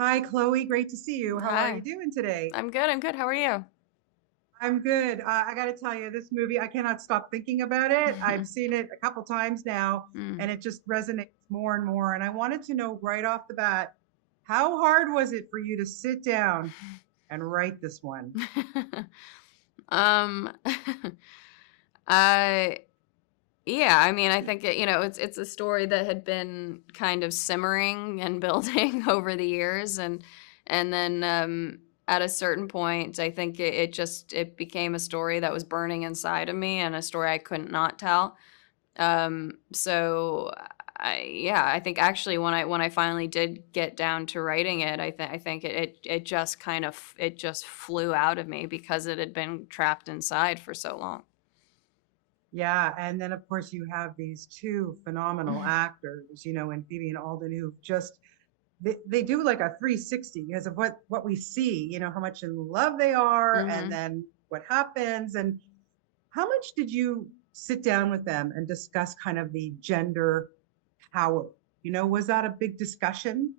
Hi, Chloe. Great to see you. How are you Hi. doing today? I'm good. I'm good. How are you? I'm good. I got to tell you, this movie, I cannot stop thinking about it. I've seen it a couple times now, Mm. and it just resonates more and more. And I wanted to know right off the bat, how hard was it for you to sit down and write this one? um I yeah, I mean, I think it's a story that had been kind of simmering and building over the years, and then at a certain point, I think it became a story that was burning inside of me and a story I couldn't not tell. So I think actually when I finally did get down to writing it, I think it just it just flew out of me because it had been trapped inside for so long. Yeah, and then of course you have these two phenomenal actors, in Phoebe and Alden, who just they do like a 360 because of what we see, how much in love they are, and Hmm. then what happens. And how much did you sit down with them and discuss kind of the gender power? Was that a big discussion?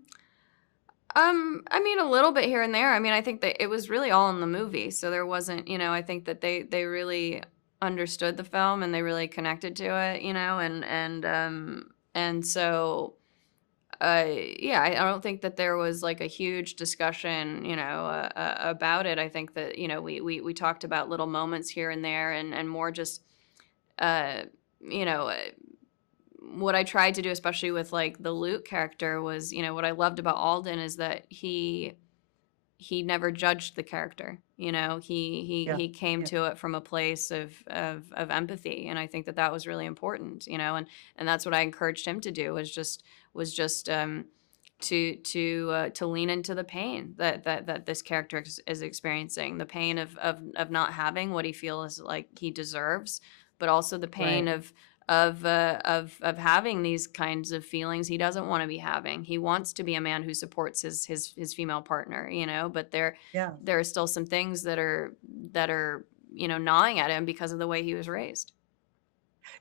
I mean, a little bit here and there. I mean, I think that it was really all in the movie, so there wasn't, I think that they really understood the film and they really connected to it, and so yeah, I don't think that there was like a huge discussion, about it. I think that we talked about little moments here and there, and more just uh, you know. Uh, what I tried to do, especially with like the Luke character, was what I loved about Alden is that he never judged the character. He Yeah, he came yeah, to it from a place of empathy, and I think that that was really important. And that's what I encouraged him to do was just to lean into the pain that this character is experiencing, the pain of not having what he feels like he deserves, but also the pain right. of having these kinds of feelings he doesn't want to be having. He wants to be a man who supports his female partner, but Yeah, there are still some things that are gnawing at him because of the way he was raised.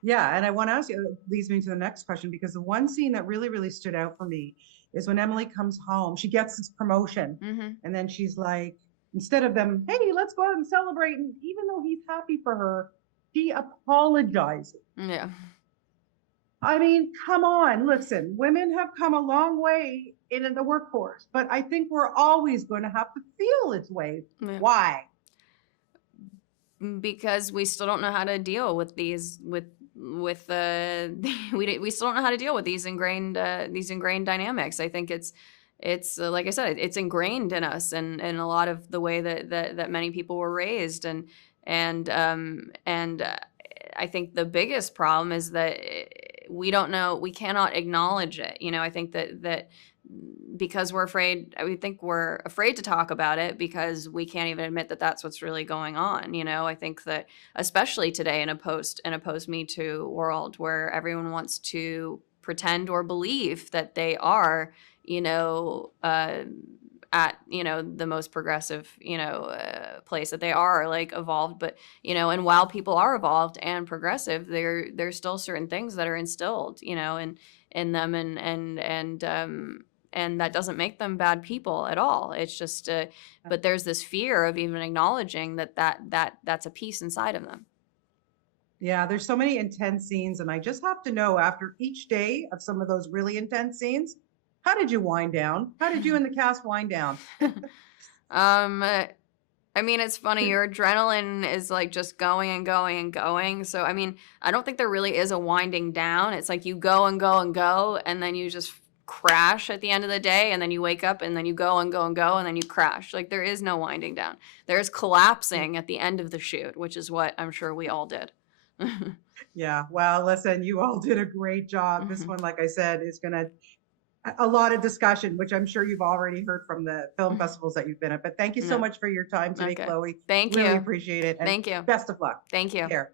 yeah. And I want to ask you, it leads me to the next question, because the one scene that really, really stood out for me is when Emily comes home. She gets this promotion, Hmm. and then she's like, instead of them, hey, let's go out and celebrate. And even though he's happy for her, she apologizes. Yeah. I mean, come on, listen, women have come a long way in the workforce, but I think we're always going to have to feel its way. Yeah. Why? Because we still don't know how to deal with these with we still don't know how to deal with these ingrained dynamics. I think it's like I said, it's ingrained in us and a lot of the way that many people were raised, and I think the biggest problem is that we don't know, we cannot acknowledge it. I think that because we think we're afraid to talk about it because we can't even admit that that's what's really going on. I think that especially today in a post Me Too world where everyone wants to pretend or believe that they are, you know, uh, at the most progressive place, that they are like evolved, but and while people are evolved and progressive, there's still certain things that are instilled in them, and that doesn't make them bad people at all. It's just but there's this fear of even acknowledging that's a piece inside of them. Yeah, there's so many intense scenes, and I just have to know, after each day of some of those really intense scenes, how did you wind down? How did you and the cast wind down? um I mean, it's funny. Your adrenaline is like just going and going and going. So, I mean, I don't think there really is a winding down. It's like you go and go and go, and then you just crash at the end of the day, and then you wake up, and then you go and go and go, and then you crash. Like, there is no winding down. There's collapsing at the end of the shoot, which is what I'm sure we all did. Yeah, well, listen, you all did a great job. This one, like I said, is going to a lot of discussion, which I'm sure you've already heard from the film festivals that you've been at. But thank you so Yeah. much for your time today, Okay. Chloe. Thank Really you. appreciate it. And Thank you. best of luck. Thank Take you. care.